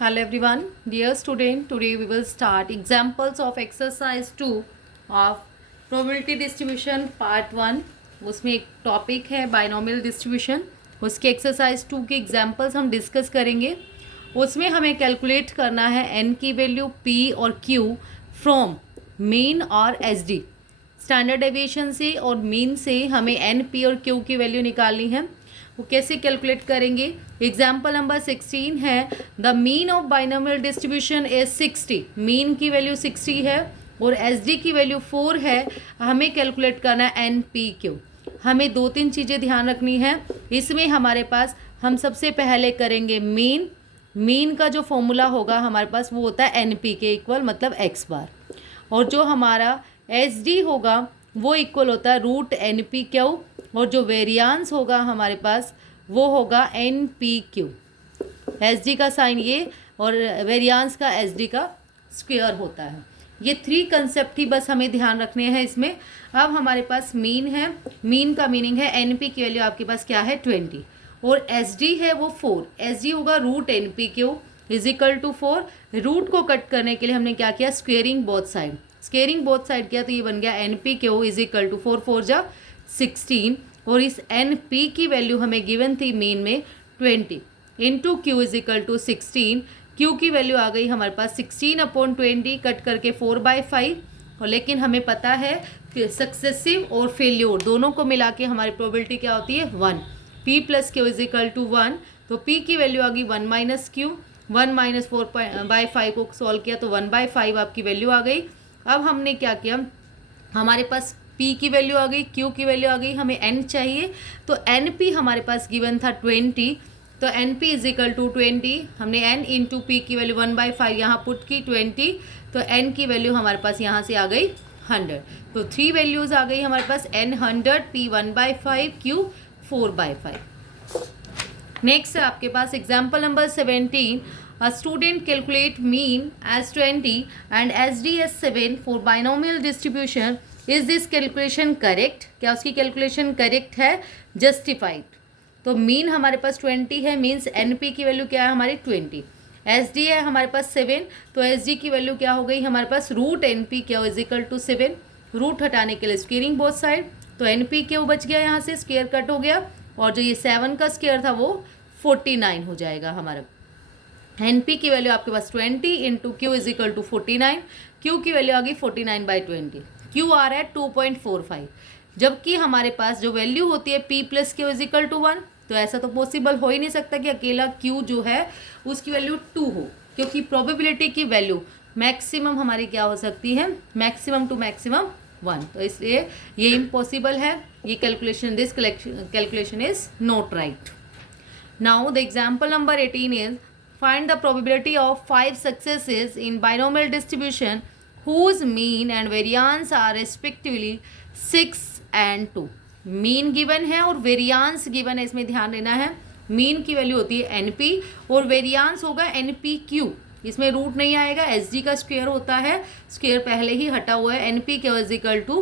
Hello everyone, dear student. Today we will start examples of exercise 2 of probability distribution part 1. उसमें एक topic है binomial distribution. उसके exercise 2 के examples हम discuss करेंगे. उसमें हमें कैलकुलेट करना है n की वैल्यू p और q फ्रॉम मीन और एसडी. स्टैंडर्ड डेविएशन से और मीन से हमें n p और q की वैल्यू निकालनी है. वो कैसे कैलकुलेट करेंगे. एग्जाम्पल नंबर 16 है the mean of binomial distribution is 60. Mean की वैल्यू 60 है और एस डी की वैल्यू 4 है. हमें कैलकुलेट करना है एन पी क्यू. हमें दो तीन चीज़ें ध्यान रखनी है इसमें. हमारे पास हम सबसे पहले करेंगे मीन का जो फॉर्मूला होगा हमारे पास वो होता है एन पी के इक्वल मतलब एक्स बार. और जो हमारा एस डी होगा वो इक्वल होता है रूट एन पी क्यू. और जो वेरियांस होगा हमारे पास वो होगा n P q. S d का साइन ये और वेरियांस का एस डी का स्क्वायर होता है. ये थ्री कंसेप्ट ही बस हमें ध्यान रखने हैं इसमें. अब हमारे पास मीन है. मीन का मीनिंग है एन पी की वैल्यू आपके पास क्या है 20 और एस डी है वो 4. एस डी होगा root N P q is equal to 4. Root को कट करने के लिए हमने क्या किया squaring both side. Squaring both side किया तो ये बन गया n P q is equal to 4 4 जा 16. और इस एन पी की वैल्यू हमें गिवन थी मीन में 20 into q is equal to 16. Q की वैल्यू आ गई हमारे पास 16/20 कट करके 4/5. और लेकिन हमें पता है कि सक्सेसिव और फेल्योर दोनों को मिला के हमारी प्रोबेबिलिटी क्या होती है 1. P plus q is equal to 1. तो पी की वैल्यू आ गई 1 माइनस क्यू. 1 माइनस 4/5 को सॉल्व किया तो 1/5 आपकी वैल्यू आ गई. अब हमने क्या किया हमारे पास P की वैल्यू आ गई Q की वैल्यू आ गई. हमें N चाहिए तो एन पी हमारे पास गिवन था 20. तो n p is equal to 20. हमने N इंटू पी की वैल्यू 1/5 यहाँ पुट की 20. तो N की वैल्यू हमारे पास यहाँ से आ गई 100. तो थ्री वैल्यूज़ आ गई हमारे पास N 100, P 1/5, Q 4/5. नेक्स्ट है आपके पास example number 17. A student calculate mean as 20 and SD as 7 for binomial distribution. Is this calculation correct. क्या उसकी कैलकुलेशन करेक्ट है जस्टिफाइड. तो मीन हमारे पास 20 है मीन्स एन पी की वैल्यू क्या है हमारी 20. एस डी है हमारे पास 7 तो एस डी की वैल्यू क्या हो गई हमारे पास रूट एन पी क्या इज इक्वल टू 7. रूट हटाने के लिए स्क्वेयरिंग बोथ साइड तो एन पी क्यू बच गया यहाँ से स्क्वेयर कट हो गया. और जो ये 7 का स्क्वेयर था वो 49 हो जाएगा हमारा. एन पी की वैल्यू आपके पास 20 into q is equal to 49. Q की वैल्यू आ गई 49/20. क्यू आ रहा है 2.45. जबकि हमारे पास जो वैल्यू होती है p plus q is equal to 1. तो ऐसा तो पॉसिबल हो ही नहीं सकता कि अकेला क्यू जो है उसकी वैल्यू 2 हो क्योंकि प्रोबेबिलिटी की वैल्यू मैक्सिमम हमारी क्या हो सकती है मैक्सिमम टू मैक्सिमम 1. तो इसलिए ये इम्पॉसिबल है. ये calculation this calculation is not right. Now the example number 18 is find the probability of 5 successes in binomial distribution whose mean and variance are respectively 6 and 2. Mean given है और variance given है. इसमें ध्यान देना है mean की value होती है एन पी और वेरियांस होगा एन पी क्यू. इसमें रूट नहीं आएगा एस जी का स्क्वेयर होता है. स्क्वेयर पहले ही हटा हुआ है. N P q is equal to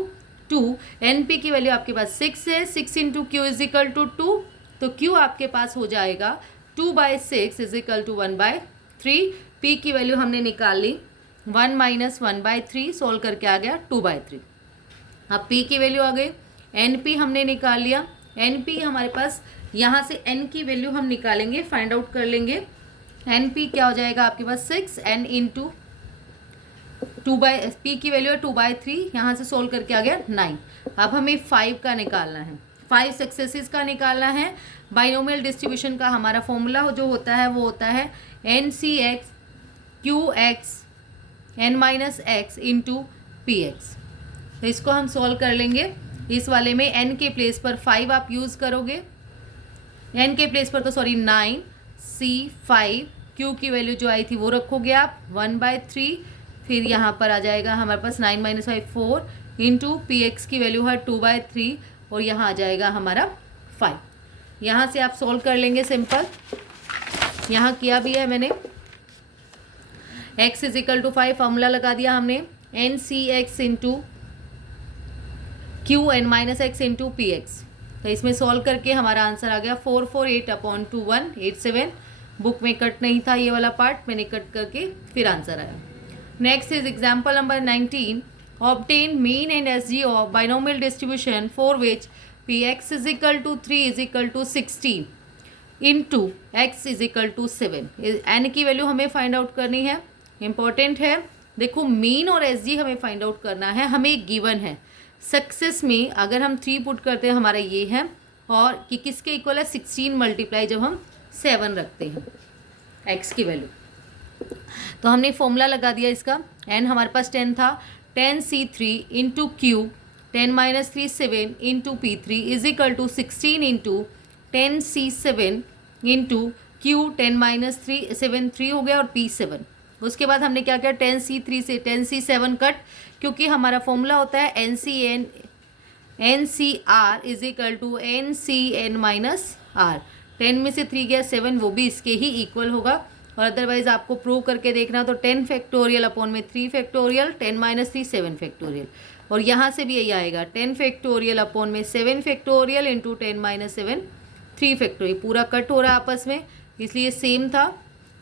2. N p की वैल्यू आपके पास 6 है. 6 into q is equal to 2. तो क्यू आपके पास हो जाएगा 2/6 इज इक्वल टू 1/3. पी की वैल्यू हमने निकाल ली 1 माइनस 1/3 सोल्व करके आ गया 2/3. अब पी की वैल्यू आ गई. एन पी हमने निकाल लिया. एन पी हमारे पास यहाँ से एन की वैल्यू हम निकालेंगे फाइंड आउट कर लेंगे. एन पी क्या हो जाएगा आपके पास 6 एन इंटू पी की वैल्यू है 2/3. यहाँ से सोल्व करके आ गया 9. अब हमें 5 का निकालना है. 5 सक्सेसेस का निकालना है. बाइनोमियल डिस्ट्रीब्यूशन का हमारा फॉर्मूला जो होता है वो होता है n c x q x n minus x into p x. तो इसको हम सॉल्व कर लेंगे. इस वाले में एन के प्लेस पर 5 आप यूज़ करोगे. एन के प्लेस पर तो सॉरी 9 सी 5. क्यू की वैल्यू जो आई थी वो रखोगे आप 1/3. फिर यहाँ पर आ जाएगा हमारे पास 9 माइनस 5 4 इंटू पी एक्स की वैल्यू है 2/3 और यहाँ आ जाएगा हमारा 5. यहाँ से आप सॉल्व कर लेंगे सिंपल. यहाँ किया भी है मैंने. x is equal to 5 formula लगा दिया हमने n c x into q n minus x into p x. तो इसमें सॉल्व करके हमारा आंसर आ गया 448/21 87. बुक में कट नहीं था ये वाला पार्ट, मैंने कट करके फिर आंसर आया। Next is example number 19। Obtain mean and SG of binomial distribution for which p x is equal to 3 is equal to 16 into x is equal to 7। N की value हमें find out करनी है, important है। देखो mean और SG हमें find out करना है, हमें गिवन है। सक्सेस में अगर हम 3 पुट करते हैं हमारा ये है, और कि किसके इक्वल है 16 मल्टीप्लाई जब हम 7 रखते हैं एक्स की वैल्यू। तो हमने फॉर्मूला लगा दिया इसका। एन हमारे पास 10 था, 10c3 into q 10 minus 3 7 into p3 is equal to 16 into 10c7 into q 10 minus 3 7 3 हो गया और p7। उसके बाद हमने क्या किया, 10c3 से 10c7 कट, क्योंकि हमारा फॉर्मूला होता है NCR is equal to NCN minus R। 10 में से 3 गया 7, वो भी इसके ही इक्वल होगा। और अदरवाइज आपको प्रूव करके देखना तो 10 फैक्टोरियल अपॉन में 3 फैक्टोरियल, 10 माइनस 3 7 फैक्टोरियल। और यहाँ से भी यही आएगा 10 फैक्टोरियल अपॉन में 7 फैक्टोरियल इंटू 10 माइनस 7 3 फैक्टोरियल। पूरा कट हो रहा है आपस में, इसलिए सेम था।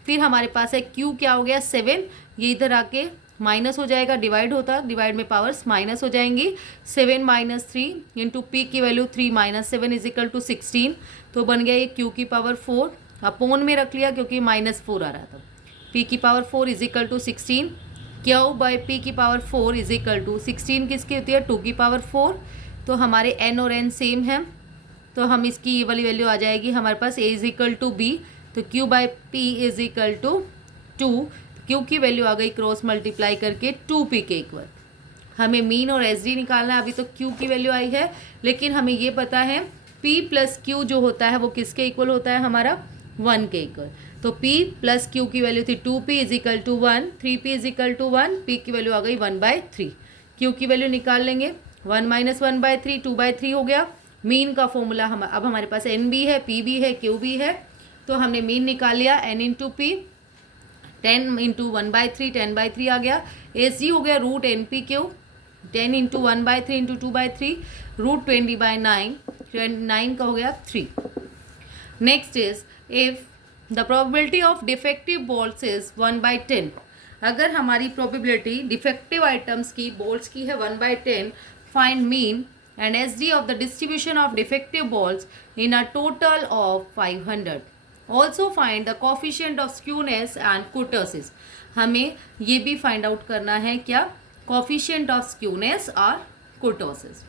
फिर हमारे पास है क्यू क्या हो गया 7, ये इधर आके माइनस हो जाएगा, डिवाइड होता, डिवाइड में पावर्स माइनस हो जाएंगी। 7 माइनस 3 इंटू पी की value 3 minus 7 is equal to 16। तो बन गया ये क्यू की पावर 4, अपोन में रख लिया क्योंकि माइनस 4 आ रहा था। पी की power 4 is equal to 16, q by p की पावर 4 इज इक्वल टू 16 किसकी होती है 2 की पावर 4। तो हमारे एन और एन सेम है, तो हम इसकी ये वाली वैल्यू आ जाएगी हमारे पास a is equal to b. तो q by p is equal to 2, q की वैल्यू आ गई क्रॉस मल्टीप्लाई करके 2p के इक्वल। हमें मीन और एस डी निकालना है। अभी तो क्यू की वैल्यू आई है, लेकिन हमें ये पता है p प्लस क्यू जो होता है वो किसके इक्वल होता है हमारा 1 के इक्वल। तो p प्लस क्यू की वैल्यू थी 2p is equal to 1, 3p is equal to 1, p की वैल्यू आ गई 1/3। क्यू की वैल्यू निकाल लेंगे, 1 माइनस 1/3 2/3 हो गया। मीन का फॉर्मूला हम अब हमारे पास एन भी है, पी भी है, क्यू भी है। तो हमने मीन निकाल लिया एन इंटू पी, 10 इंटू 1/3 10/3 आ गया। एस जी हो गया root N P q, 10 into 1/3 into 2/3 root 20/9, 9 का हो गया 3। Next is if the probability of defective balls is 1/10। अगर हमारी प्रोबेबिलिटी डिफेक्टिव आइटम्स की बॉल्स की है 1/10, find mean and S D of the distribution of defective balls in a total of 500। Also find the coefficient of skewness and कुर्टोसिस। हमें ये भी find out करना है क्या, कोफिशिएंट ऑफ स्क्यूनेस और कुर्टोसिस।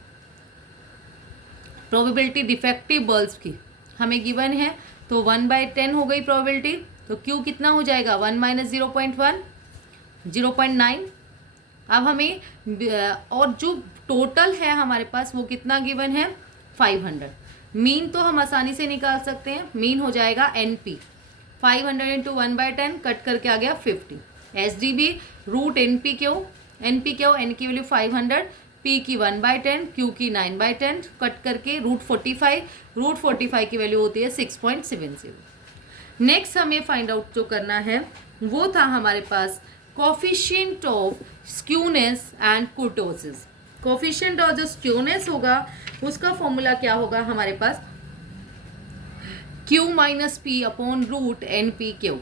प्रोबेबिलिटी डिफेक्टिव बल्ब्स की हमें गिवन है, तो 1/10 हो गई प्रोबेबिलिटी। तो क्यू कितना हो जाएगा 1 माइनस 0.1 0.9। अब हमें और जो टोटल है हमारे पास वो कितना गिवन है 500। मीन तो हम आसानी से निकाल सकते हैं, मीन हो जाएगा एन पी, 500 इंटू 1/10 कट करके आ गया 50। एस डी भी root N P q, n P q, n की वैल्यू 500, पी की 1/10, क्यू की 9/10 कट करके रूट 45 की वैल्यू होती है 6.70। नेक्स्ट हमें फाइंड आउट जो करना है वो था हमारे पास coefficient of skewness and kurtosis. Coefficient और जो स्क्यूनेस होगा उसका फॉर्मूला क्या होगा हमारे पास, Q minus P upon root N P Q.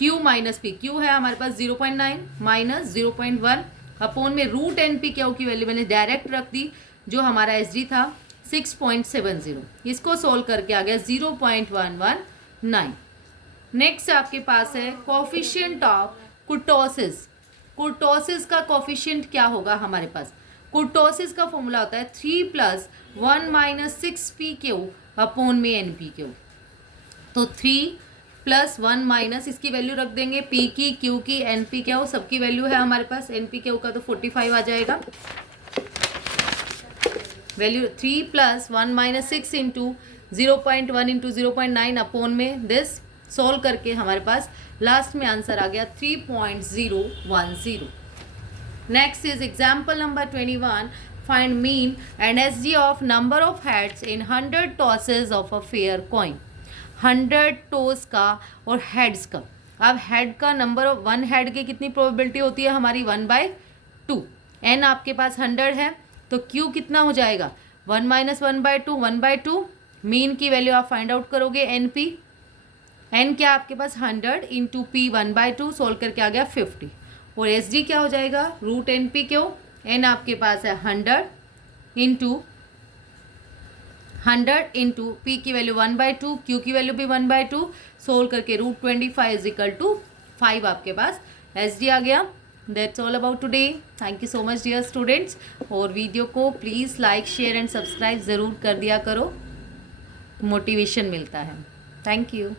Q minus P, Q है हमारे पास 0.9 माइनस 0.1 अपॉन में रूट एन पी क्यू की वैल्यू मैंने डायरेक्ट रख दी, जो हमारा एस डी था 6.70। इसको सोल्व करके आ गया 0.119। नेक्स्ट आपके पास है कोफिशिएंट ऑफ कुर्टोसिस। कुर्टोसिस का कोफिशिएंट क्या होगा हमारे पास, कुर्टोसिस का फॉर्मूला होता है 3 plus 1 minus 6p Q upon में एन पी क्यू। तो 3 प्लस 1 माइनस इसकी वैल्यू रख देंगे, p की, q की, एन पी क्यू सबकी वैल्यू है हमारे पास। एन पी क्यू का तो 45 आ जाएगा value. 3 plus 1 minus 6 into 0.1 into 0.9 upon में दिस, सोल्व करके हमारे पास लास्ट में आंसर आ गया 3.010। Next is example number 21। Find mean and S G of number of heads in 100 tosses of a fair coin. 100 toss का और हेड्स का। अब head का नंबर ऑफ 1 हेड की कितनी प्रोबेबिलिटी होती है हमारी 1/2। एन आपके पास 100 है, तो क्यू कितना हो जाएगा 1 माइनस 1/2 1/2। मीन की वैल्यू आप फाइंड आउट करोगे एन पी, एन क्या आपके पास 100 इंटू पी 1/2 सोल्व करके आ गया 50 और एस डी क्या हो जाएगा रूट एन पी क्यों एन आपके पास है 100 इंटू पी की वैल्यू 1/2 क्यू की वैल्यू भी 1/2 सोल्व करके रूट 25 इज इक्वल टू 5 आपके पास एस डी आ गया। That's all about today. Thank you so much dear students और वीडियो को please like share and subscribe ज़रूर कर दिया करो, मोटिवेशन मिलता है। Thank you.